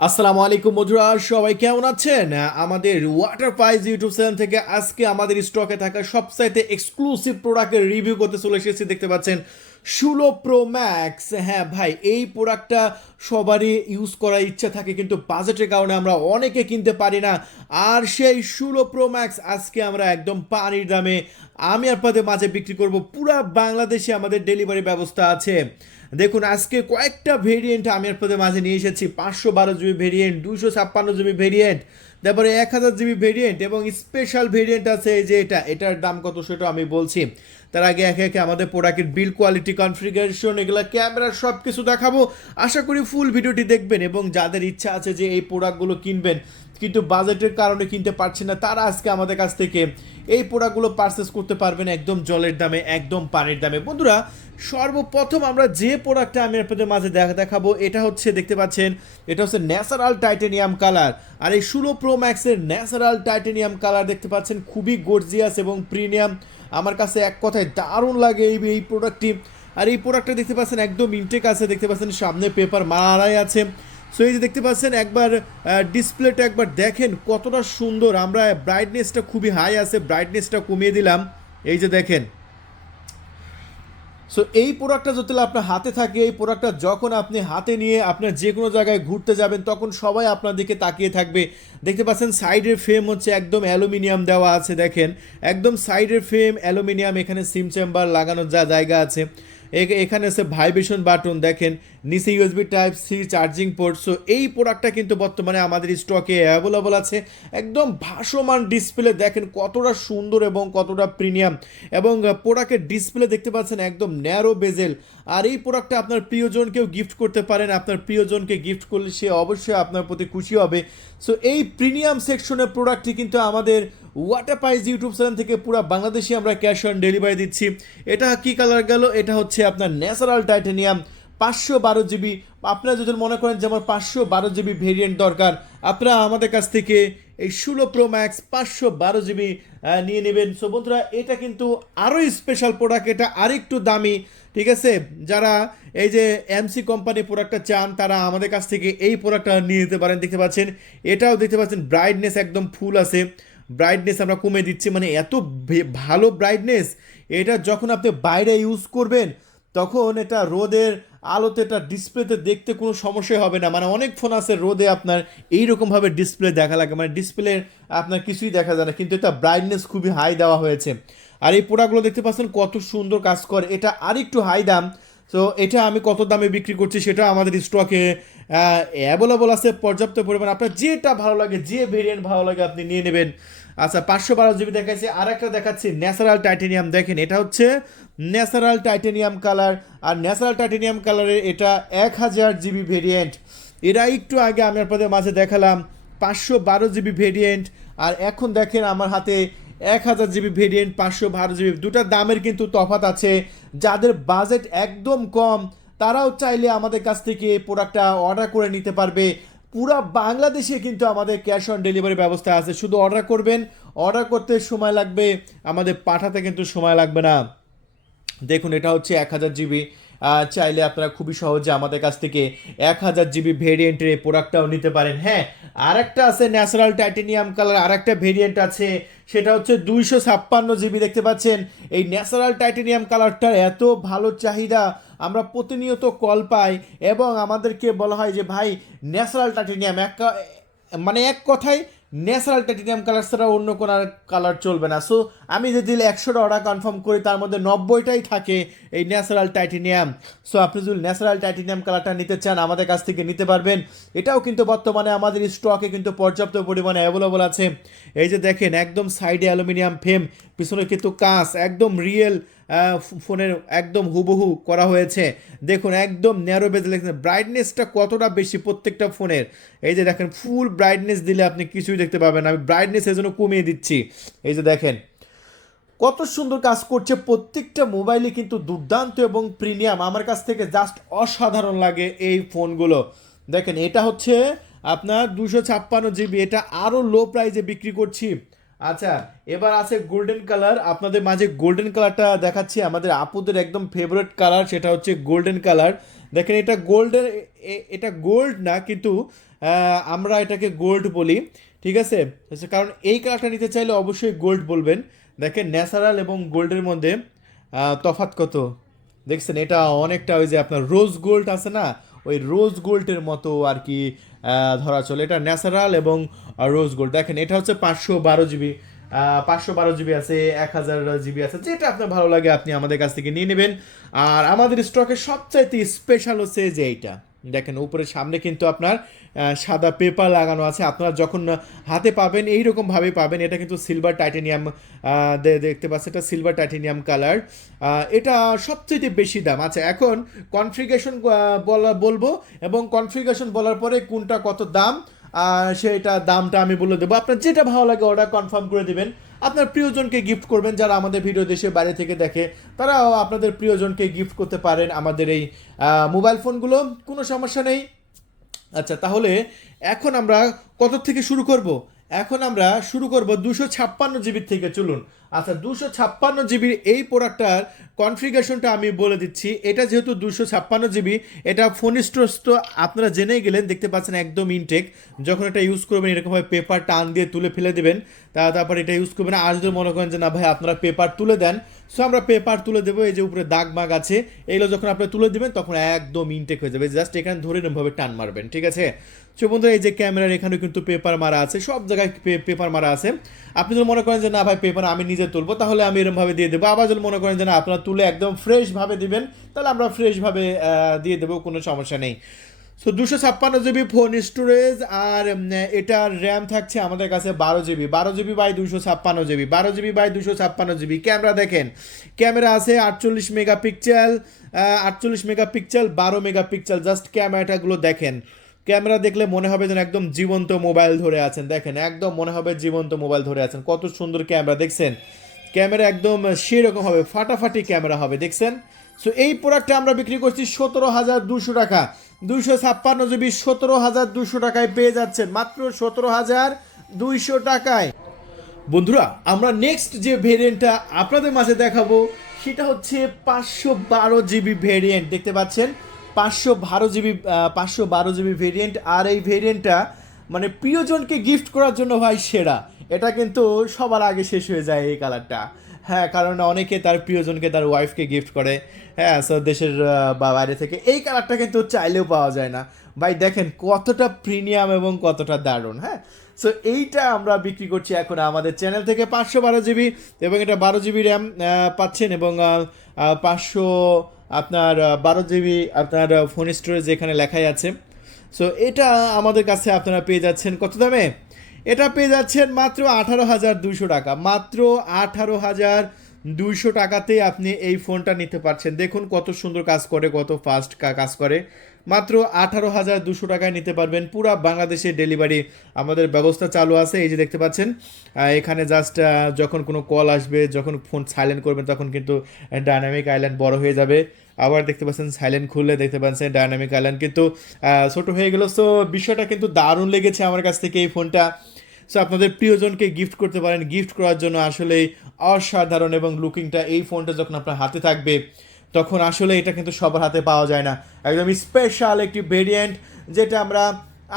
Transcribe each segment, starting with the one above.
আসসালামু আলাইকুম বন্ধুরা সবাই কেমন আছেন? আমাদের ওয়াটার প্রাইজ ইউটিউব চ্যানেল থেকে আজকে আমাদের স্টকে থাকা সবচাইতে এক্সক্লুসিভ প্রোডাক্টের রিভিউ করতে চলে এসেছি, দেখতে পাচ্ছেন ষোলো প্রো ম্যাক্স হ্যাঁ ভাই, এই প্রোডাক্টটা সবারই ইউজ করার ইচ্ছা থাকে, কিন্তু বাজেটের কারণে আমরা অনেকে কিনতে পারি না। আর সেই ষোলো প্রো ম্যাক্স আজকে আমরা একদম পানির দামে আমি আপনাদের মাঝে বিক্রি করব, পুরা বাংলাদেশে আমাদের ডেলিভারি ব্যবস্থা আছে। দেখুন, আজকে কয়েকটা ভেরিয়েন্ট আমি আপনাদের মাঝে নিয়ে এসেছি। পাঁচশো বারো জিবি ভেরিয়েন্ট দুশো ছাপ্পান্ন জিবি ভেরিয়েন্ট তারপরে এক হাজার জিবি ভেরিয়েন্ট এবং স্পেশাল ভেরিয়েন্ট আছে যে এটা। এটার দাম কত সেটা আমি বলছি। তার আগে একে একে আমাদের প্রোডাক্টের বিল কোয়ালিটি কনফিগারেশন এগুলো ক্যামেরা সব কিছু দেখাবো। আশা করি ফুল ভিডিওটি দেখবেন এবং যাদের ইচ্ছা আছে যে এই প্রোডাক্টগুলো কিনবেন কিন্তু বাজেটের কারণে কিনতে পারছে না। তারা আজকে আমাদের কাছ থেকে এই প্রোডাক্টগুলো পারচেস করতে পারবেন একদম জলের দামে, একদম পানির দামে। বন্ধুরা, সর্বপ্রথম আমরা যে প্রোডাক্টটা আমি আপনাদের মাঝে দেখা দেখাবো, এটা হচ্ছে দেখতে পাচ্ছেন, এটা হচ্ছে ন্যাচারাল টাইটেনিয়াম কালার। আর এই ষোলো প্রো ম্যাক্সের ন্যাচারাল টাইটেনিয়াম কালার দেখতে পাচ্ছেন, খুবই গর্জিয়াস এবং প্রিমিয়াম আমার কাছে এক কথায় দারুণ লাগে এই এই প্রোডাক্টটি। আর এই প্রোডাক্টটা দেখতে পাচ্ছেন, একদম ইনটেক আছে, দেখতে পাচ্ছেন সামনে পেপার মারাই আছে। সো এই যে দেখতে পাচ্ছেন, একবার ডিসপ্লেটা একবার দেখেন কতটা সুন্দর। আমরা ব্রাইটনেসটা খুবই হাই আছে ব্রাইটনেসটা কমিয়ে দিলাম। এই যে দেখেন। সো এই প্রোডাক্টটা যদি আপনার হাতে থাকে, এই প্রোডাক্টটা যখন আপনি হাতে নিয়ে আপনার যে কোনো জায়গায় ঘুরতে যাবেন, তখন সবাই আপনার দিকে তাকিয়ে থাকবে। দেখতে পাচ্ছেন সাইডের ফ্রেম হচ্ছে একদম অ্যালুমিনিয়াম দেওয়া আছে, দেখেন। একদম সাইডের ফ্রেম অ্যালুমিনিয়াম এখানে সিম চেম্বার লাগানোর যা জায়গা আছে। এখানে আছে ভাইব্রেশন বাটন দেখেন, নিচে USB type C charging port so এই প্রোডাক্টটা কিন্তু বর্তমানে আমাদের স্টকে অ্যাভেলেবল আছে। একদম ভাসমান ডিসপ্লে দেখেন কতটা সুন্দর এবং কতটা প্রিমিয়াম এবং প্রোডাক্টের ডিসপ্লে দেখতে পাচ্ছেন একদম ন্যারো বেজেল আর এই প্রোডাক্টটা আপনার প্রিয়জনকেও গিফট করতে পারেন। আপনার প্রিয়জনকে গিফট করলে সে অবশ্যই আপনার প্রতি খুশি হবে। সো এই প্রিমিয়াম সেকশনের প্রোডাক্টটি কিন্তু আমাদের ওয়াটার প্রাইজ ইউটিউব চ্যানেল থেকে পুরো বাংলাদেশে আমরা ক্যাশ অন ডেলিভারি দিচ্ছি। এটা কি কালার গেল? এটা হচ্ছে আপনার ন্যাচারাল টাইটেনিয়াম পাঁচশো বারো জিবি আপনারা যদি মনে করেন যে আমার পাঁচশো বারো জিবি ভেরিয়েন্ট দরকার, আপনারা আমাদের কাছ থেকে এই ষোলো প্রো ম্যাক্স পাঁচশো বারো জিবি নিয়ে নেবেন। সো বন্ধুরা, এটা কিন্তু আরও স্পেশাল প্রোডাক্ট এটা আরেকটু দামি, ঠিক আছে? যারা এই যে এমসি কোম্পানি প্রোডাক্টটা চান, তারা আমাদের কাছ থেকে এই প্রোডাক্টটা নিয়ে নিতে পারেন। দেখতে পাচ্ছেন, এটাও দেখতে পাচ্ছেন ব্রাইটনেস একদম ফুল আছে। ব্রাইটনেস আমরা কমে দিচ্ছি মানে এত ভালো ব্রাইটনেস এটা যখন আপনি বাইরে ইউজ করবেন, তখন এটা রোদের আলোতে, এটা ডিসপ্লেতে দেখতে কোনো সমস্যা হবে না। মানে অনেক ফোন আছে রোদে আপনার এইরকমভাবে ডিসপ্লে দেখা লাগে মানে ডিসপ্লে আপনার কিছুই দেখা যায় না, কিন্তু এটা ব্রাইটনেস খুবই হাই দেওয়া হয়েছে। আর এই প্রোডাক্টগুলো দেখতে পাচ্ছেন কত সুন্দর কাজ করে। এটা আরেকটু হাই দাম তো এটা আমি কত দামে বিক্রি করছি সেটা আমাদের স্টকে অ্যাভেলেবল আছে, পর্যাপ্ত পরিমাণ। আপনার যেটা ভালো লাগে, যে ভেরিয়েন্ট ভালো লাগে আপনি নিয়ে নেবেন। আচ্ছা পাঁচশো বারো জিবি দেখাচ্ছি আর একটা দেখাচ্ছি ন্যাচারাল টাইটেনিয়াম দেখেন, এটা হচ্ছে ন্যাচারাল টাইটেনিয়াম কালার আর ন্যাচারাল টাইটেনিয়াম কালারের এটা এক হাজার জিবি ভেরিয়েন্ট এরা একটু আগে আমি আপনাদের মাঝে দেখালাম, পাঁচশো বারো জিবি ভেরিয়েন্ট আর এখন দেখেন, আমার হাতে এক হাজার জিবি ভেরিয়েন্ট পাঁচশো বারো জিবি দুটার দামের কিন্তু তফাৎ আছে। যাদের বাজেট একদম কম, তারাও চাইলে আমাদের কাছ থেকে প্রোডাক্টটা অর্ডার করে নিতে পারবে। পুরা বাংলাদেশে কিন্তু আমাদের ক্যাশ অন ডেলিভারি ব্যবস্থা আছে। শুধু অর্ডার করবেন অর্ডার করতে সময় লাগবে, আমাদের পাঠাতে কিন্তু সময় লাগবে না। দেখুন, এটা হচ্ছে এক হাজার জিবি। চাইলে আপনারা খুবই সহজে আমাদের কাছ থেকে এক হাজার জিবি ভেরিয়েন্টের এই প্রোডাক্টটাও নিতে পারেন। হ্যাঁ আর একটা আছে ন্যাচারাল টাইটেনিয়াম কালার আর একটা ভেরিয়েন্ট আছে, সেটা হচ্ছে দুইশো ছাপ্পান্ন জিবি দেখতে পাচ্ছেন। এই ন্যাচারাল টাইটেনিয়াম কালারটার এত ভালো চাহিদা, আমরা প্রতিনিয়ত কল পাই এবং আমাদেরকে বলা হয় যে, ভাই ন্যাচারাল টাইটেনিয়াম এক মানে এক কথায় ন্যাচারাল টাইটেনিয়াম কালার ছাড়া অন্য কোনো কালার চলবে না। সো আমি যদি একশোটা অর্ডার কনফার্ম করি, তার মধ্যে নব্বইটাই থাকে এই ন্যাচারাল টাইটেনিয়াম। সো আপনি যদি ন্যাচারাল টাইটেনিয়াম কালারটা নিতে চান, আমাদের কাছ থেকে নিতে পারবেন। এটাও কিন্তু বর্তমানে আমাদের স্টকে কিন্তু পর্যাপ্ত পরিমাণে অ্যাভেলেবল আছে। এই যে দেখেন, একদম সাইডে অ্যালুমিনিয়াম ফ্রেম পিছনে কিন্তু কাঁচ, একদম রিয়েল ফোনের একদম হুবহু করা হয়েছে। দেখুন, একদম ন্যারো বেজ লেখেন ব্রাইটনেসটা কতটা বেশি প্রত্যেকটা ফোনের? এই যে দেখেন ফুল ব্রাইটনেস দিলে আপনি কিছুই দেখতে পাবেন আমি ব্রাইটনেস এজন্য কমিয়ে দিচ্ছি। এই যে দেখেন, কত সুন্দর কাজ করছে। প্রত্যেকটা মোবাইলে কিন্তু দুর্দান্ত এবং প্রিমিয়াম আমার কাছ থেকে জাস্ট অসাধারণ লাগে এই ফোনগুলো। দেখেন, এটা হচ্ছে আপনার দুশো ছাপ্পান্ন জিবি এটা আরও লো প্রাইসে বিক্রি করছি। আচ্ছা এবার আছে গোল্ডেন কালার আপনাদের মাঝে গোল্ডেন কালারটা দেখাচ্ছি। আমাদের আপুদের একদম ফেভারেট কালার সেটা হচ্ছে গোল্ডেন কালার দেখেন এটা গোল্ডের এটা গোল্ড না কিন্তু আমরা এটাকে গোল্ড বলি। ঠিক আছে? আচ্ছা, কারণ এই কালারটা নিতে চাইলে অবশ্যই গোল্ড বলবেন। দেখেন ন্যাচারাল এবং গোল্ডের মধ্যে তফাৎ কত? দেখছেন এটা অনেকটা ওই যে আপনার রোজ গোল্ড আছে না? ওই রোজ গোল্ডের মতো আর কি ধরা চলে। এটা ন্যাচারাল এবং রোজ গোল্ড দেখেন, এটা হচ্ছে পাঁচশো বারো জিবি পাঁচশো বারো জিবি আছে, এক হাজার জিবি আছে, যেটা আপনার ভালো লাগে আপনি আমাদের কাছ থেকে নিয়ে নেবেন। আর আমাদের স্টকে সবচাইতে স্পেশাল হচ্ছে যে এইটা। দেখেন, উপরের সামনে কিন্তু আপনার সাদা পেপার লাগানো আছে। আপনারা যখন হাতে পাবেন, এইরকম ভাবে পাবেন। এটা কিন্তু সিলভার টাইটেনিয়াম দেখতে পাচ্ছেন, এটা সিলভার টাইটেনিয়াম কালার এটা সবচেয়ে বেশি দাম। আচ্ছা এখন কনফিগারেশন বলা, বলব এবং কনফিগারেশন বলার পরে কোনটা কত দাম সেটা দামটা আমি বলে দেবো। আপনার যেটা ভালো লাগে অর্ডার কনফার্ম করে দিবেন। আপনার প্রিয়জনকে গিফট করবেন, যারা আমাদের ভিডিও দেশে বাইরে থেকে দেখে, তারাও আপনাদের প্রিয়জনকে গিফট করতে পারেন আমাদের এই মোবাইল ফোনগুলো কোনো সমস্যা নেই। আচ্ছা তাহলে এখন আমরা কত থেকে শুরু করব? এখন আমরা শুরু করব দুশো ছাপ্পান্ন জিবির থেকে, চলুন। আচ্ছা দুশো ছাপ্পান্ন জিবির এই প্রোডাক্টটার কনফিগারেশনটা আমি বলে দিচ্ছি। এটা যেহেতু দুশো ছাপ্পান্ন জিবি, এটা ফোন স্টোরস্ত তো আপনারা জেনেই গেলেন, দেখতে পাচ্ছেন একদম ইনটেক যখন এটা ইউজ করবেন, এরকমভাবে পেপার টান দিয়ে তুলে ফেলে দেবেন। তা তারপর এটা ইউজ করবেন আর যদি মনে করেন যে না ভাই, আপনারা পেপার তুলে দেন সো আমরা পেপার তুলে দেবো, এই যে উপরে দাগ মাগ আছে, এগুলো যখন আপনি তুলে দেবেন, তখন একদম ইনটেক হয়ে যাবে। জাস্ট এখানে ধরে এরকমভাবে টান মারবেন, ঠিক আছে? সো বন্ধুরা, এই যে ক্যামেরার এখানেও কিন্তু পেপার মারা আছে, সব জায়গায় পেপার মারা আছে। আপনি যদি মনে করেন যে না ভাই পেপার আমি নিজে তুলবো, তাহলে আমি এরকমভাবে দিয়ে দেবো। আবার যদি মনে করেন যে না, আপনারা তুলে একদম ফ্রেশভাবে দিবেন, তাহলে আমরা ফ্রেশভাবে দিয়ে দেবো, কোনো সমস্যা নেই। সো দুশো ছাপ্পান্ন জিবি ফোন স্টোরেজ আর এটার র্যাম থাকছে আমাদের কাছে বারো জিবি বারো জিবি বাই দুশো ছাপ্পান্ন জিবি বারো জিবি বাই দুশো ছাপ্পান্ন জিবি ক্যামেরা দেখেন, ক্যামেরা আছে আটচল্লিশ মেগা মেগাপিক্সেল আটচল্লিশ মেগা মেগাপিক্সেল, বারো মেগা মেগাপিক্সেল জাস্ট ক্যামেরাটাগুলো দেখেন। ক্যামেরা দেখলে মনে হবে যেন একদম জীবন্ত মোবাইল ধরে আছেন। দেখেন, একদম মনে হবে জীবন্ত মোবাইল ধরে আছেন। কত সুন্দর ক্যামেরা, দেখছেন? ক্যামেরা একদম সেরকম হবে, ফাটাফাটি ক্যামেরা হবে, দেখছেন? সো এই প্রোডাক্টটা আমরা বিক্রি করছি সতেরো হাজার দুশো টাকা। দুইশো ছাপ্পান্ন জিবি সতেরো হাজার দুশো টাকায় পেয়ে যাচ্ছেন। মাত্র সতেরো হাজার দুইশো টাকায়। বন্ধুরা, আমরা নেক্সট যে ভেরিয়েন্টটা আপনাদের মাঝে দেখাবো, সেটা হচ্ছে পাঁচশো বারো জিবি ভেরিয়েন্ট দেখতে পাচ্ছেন, পাঁচশো বারো জিবি পাঁচশো বারো জিবি ভেরিয়েন্ট আর এই ভেরিয়েন্টটা মানে প্রিয়জনকে গিফট করার জন্য ভাই সেরা। এটা কিন্তু সবার আগে শেষ হয়ে যায় এই কালারটা হ্যাঁ কারণ অনেকে তার প্রিয়জনকে তার ওয়াইফকে গিফট করে। হ্যাঁ সো দেশের বা বাইরে থেকে এই কালারটা কিন্তু চাইলেও পাওয়া যায় না। ভাই দেখেন কতটা প্রিমিয়াম এবং কতটা দারুণ হ্যাঁ? সো এইটা আমরা বিক্রি করছি এখন আমাদের চ্যানেল থেকে পাঁচশো বারো জিবি এবং এটা বারো জিবি র্যাম পাচ্ছেন এবং পাঁচশো আপনার বারো জিবি আপনার ফোন স্টোরেজ এখানে লেখাই আছে। সো এটা আমাদের কাছে আপনারা পেয়ে যাচ্ছেন কত দামে? এটা পেয়ে যাচ্ছেন মাত্র আঠারো হাজার দুশো টাকা। মাত্র আঠারো হাজার দুইশো টাকাতেই আপনি এই ফোনটা নিতে পারছেন। দেখুন কত সুন্দর কাজ করে, কত ফাস্ট কাজ করে। মাত্র আঠারো হাজার দুশো টাকায় নিতে পারবেন পুরো বাংলাদেশে ডেলিভারি। আমাদের ব্যবস্থা চালু আছে, এই যে দেখতে পাচ্ছেন। এখানে জাস্ট যখন কোনো কল আসবে, যখন ফোন সাইলেন্ট করবেন, তখন কিন্তু ডায়নামিক আইল্যান্ড বড় হয়ে যাবে। আবার দেখতে পাচ্ছেন সাইলেন্ট খুললে দেখতে পাচ্ছেন ডায়নামিক আইল্যান্ড কিন্তু ছোট হয়ে গেল। সো বিষয়টা কিন্তু দারুণ লেগেছে আমার কাছ থেকে এই ফোনটা সো আপনাদের প্রিয়জনকে গিফট করতে পারেন। গিফট করার জন্য আসলেই অসাধারণ এবং লুকিংটা এই ফোনটা যখন আপনার হাতে থাকবে তখন আসলে এটা কিন্তু সবার হাতে পাওয়া যায় না। একদম স্পেশাল একটি ভেরিয়েন্ট যেটা আমরা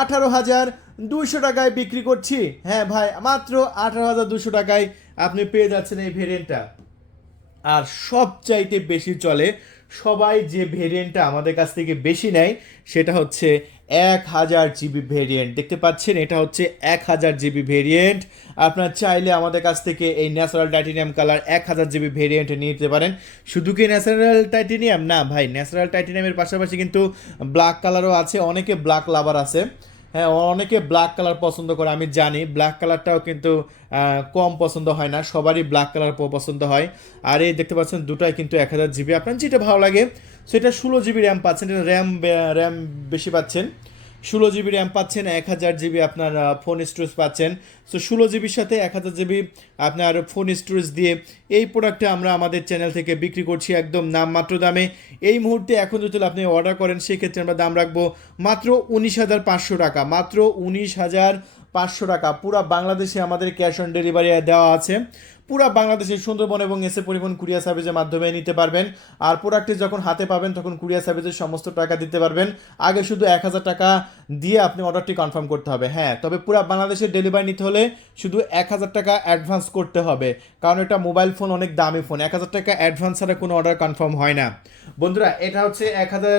আঠারো হাজার দুশো টাকায় বিক্রি করছি। হ্যাঁ ভাই, মাত্র আঠারো হাজার দুশো টাকায় আপনি পেয়ে যাচ্ছেন এই ভেরিয়েন্টটা আর সবচাইতে বেশি চলে সবাই যে ভেরিয়েন্টটা আমাদের কাছ থেকে বেশি নেয়, সেটা হচ্ছে এক হাজার জিবি ভেরিয়েন্ট। দেখতে পাচ্ছেন, এটা হচ্ছে এক হাজার জিবি ভেরিয়েন্ট। আপনার চাইলে আমাদের কাছ থেকে এই ন্যাচারাল টাইটেনিয়াম কালার এক হাজার জিবি ভেরিয়েন্ট নিয়ে নিতে পারেন। শুধু কি ন্যাচারাল টাইটেনিয়াম? না ভাই, ন্যাচারাল টাইটেনিয়ামের পাশাপাশি কিন্তু ব্ল্যাক কালারও আছে, অনেকে ব্ল্যাক লাভার আছে। হ্যাঁ অনেকে ব্ল্যাক কালার পছন্দ করে, আমি জানি। ব্ল্যাক কালারটাও কিন্তু কম পছন্দ হয় না, সবারই ব্ল্যাক কালার পছন্দ হয়। আর এই দেখতে পাচ্ছেন, দুটাই কিন্তু এক হাজার জিবি আপনার যেটা ভালো লাগে, সেটা ষোলো জিবি র্যাম পাচ্ছেন র্যাম র্যাম বেশি পাচ্ছেন। ষোলো জিবি র্যাম পাচ্ছেন, এক হাজার জিবি আপনার ফোন স্টোরেজ পাচ্ছেন। সো ষোলো জিবির সাথে এক হাজার জিবি আপনার ফোন স্টোরেজ দিয়ে এই প্রোডাক্টটা আমরা আমাদের চ্যানেল থেকে বিক্রি করছি একদম নামমাত্র দামে। এই মুহূর্তে এখন যদি আপনি অর্ডার করেন, সেক্ষেত্রে আমরা দাম রাখব মাত্র উনিশ হাজার পাঁচশো টাকা। মাত্র উনিশ হাজার পাঁচশো টাকা। পুরা বাংলাদেশে আমাদের ক্যাশ অন ডেলিভারি দেওয়া আছে। পুরা বাংলাদেশের সুন্দরবন এবং এসে পরিবহন কুরিয়ার সার্ভিসের মাধ্যমে নিতে পারবেন। আর প্রোডাক্টটি যখন হাতে পাবেন, তখন কুরিয়ার সার্ভিসের সমস্ত টাকা দিতে পারবেন। আগে শুধু এক হাজার টাকা দিয়ে আপনি অর্ডারটি কনফার্ম করতে হবে। হ্যাঁ তবে পুরা বাংলাদেশে ডেলিভারি নিতে হলে শুধু এক হাজার টাকা অ্যাডভান্স করতে হবে। কারণ এটা মোবাইল ফোন অনেক দামি ফোন এক হাজার টাকা অ্যাডভান্স ছাড়া কোনো অর্ডার কনফার্ম হয় না। বন্ধুরা, এটা হচ্ছে এক হাজার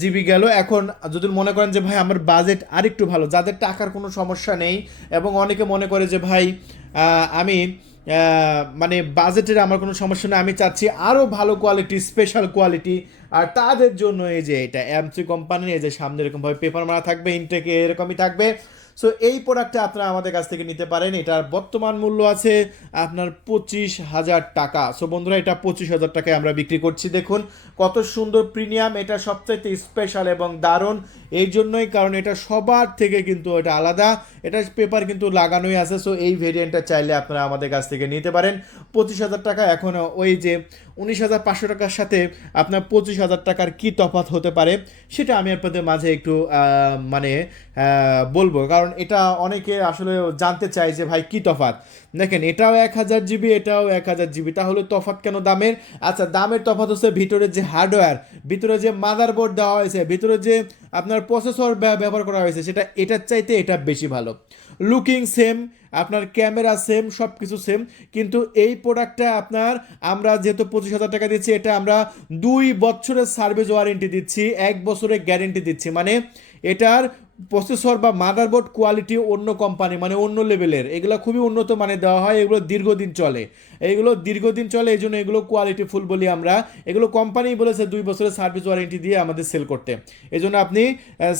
জিবি গেল। এখন যদি মনে করেন যে, ভাই, আমার বাজেট আরেকটু ভালো, যাদের টাকার কোনো সমস্যা নেই এবং অনেকে মনে করে যে, ভাই আমি মানে বাজেটের আমার কোনো সমস্যা নেই, আমি চাচ্ছি আরও ভালো কোয়ালিটি স্পেশাল কোয়ালিটি আর তাদের জন্য এই যে এটা এমসি কোম্পানির এই যে সামনে এরকমভাবে পেপার মারা থাকবে ইনটেকে এরকমই থাকবে সো এই প্রোডাক্টটা আপনারা আমাদের কাছ থেকে নিতে পারেন। এটার বর্তমান মূল্য আছে আপনার পঁচিশ হাজার টাকা। সো বন্ধুরা, এটা পঁচিশ হাজার টাকায় আমরা বিক্রি করছি। দেখুন, কত সুন্দর প্রিমিয়াম এটা সবচাইতে স্পেশাল এবং দারুণ। এই জন্যই, কারণ এটা সবার থেকে কিন্তু এটা আলাদা। এটা পেপার কিন্তু লাগানোই আছে। সো এই ভেরিয়েন্টটা চাইলে আপনারা আমাদের কাছ থেকে নিতে পারেন। পঁচিশ হাজার টাকা এখন ওই যে উনিশ হাজার পাঁচশো টাকার সাথে আপনার পঁচিশ হাজার টাকার কি তফাৎ হতে পারে, সেটা আমি আপনাদের মাঝে একটু মানে বলব। কারণ এটা অনেকে আসলে জানতে চায় যে, ভাই, কি তফাৎ? দেখেন, এটাও এক হাজার জিবি, এটাও এক হাজার জিবি, তাহলে তফাৎ কেন দামের? আচ্ছা দামের তফাত হচ্ছে ভিতরে যে হার্ডওয়্যার, ভিতরে যে মাদারবোর্ড দেওয়া হয়েছে, ভিতরে যে আপনার প্রসেসর ব্যবহার করা হয়েছে, সেটা এটার চাইতে এটা বেশি ভালো। লুকিং সেম আপনার ক্যামেরা সেম সব কিছু সেম কিন্তু এই প্রোডাক্টটা আপনার, আমরা যেহেতু পঁচিশ হাজার টাকা দিচ্ছি, এটা আমরা দুই বছরের সার্ভিস ওয়ারেন্টি দিচ্ছি, এক বছরের গ্যারেন্টি দিচ্ছি। মানে এটার প্রসেসর বা মাদারবোর্ড কোয়ালিটি অন্য কোম্পানি মানে অন্য লেভেলের এগুলো খুবই উন্নত মানে দেওয়া হয়, এগুলো দীর্ঘদিন চলে। এইগুলো দীর্ঘদিন চলে এই জন্য এগুলো কোয়ালিটি ফুল বলি আমরা। এগুলো কোম্পানি বলেছে দুই বছরের সার্ভিস ওয়ারেন্টি দিয়ে আমাদের সেল করতে। এই জন্য আপনি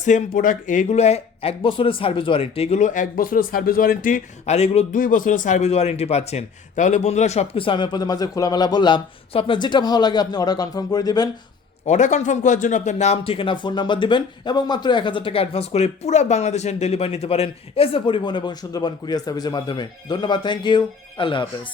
সেম প্রোডাক্ট এইগুলো এক বছরের সার্ভিস ওয়ারেন্টি এগুলো এক বছরের সার্ভিস ওয়ারেন্টি আর এগুলো দুই বছরের সার্ভিস ওয়ারেন্টি পাচ্ছেন। তাহলে বন্ধুরা সব কিছু আমি আপনাদের মাঝে খোলামেলা বললাম। সো আপনার যেটা ভালো লাগে আপনি অর্ডার কনফার্ম করে দিবেন। অর্ডার কনফার্ম করার জন্য আপনার নাম, ঠিকানা ফোন নাম্বার দিবেন এবং মাত্র এক হাজার টাকা অ্যাডভান্স করে পুরো বাংলাদেশের ডেলিভারি নিতে পারেন এসে পরিবহন এবং সুন্দরবন কুরিয়ার সার্ভিসের মাধ্যমে। ধন্যবাদ থ্যাংক ইউ আল্লাহ হাফেজ।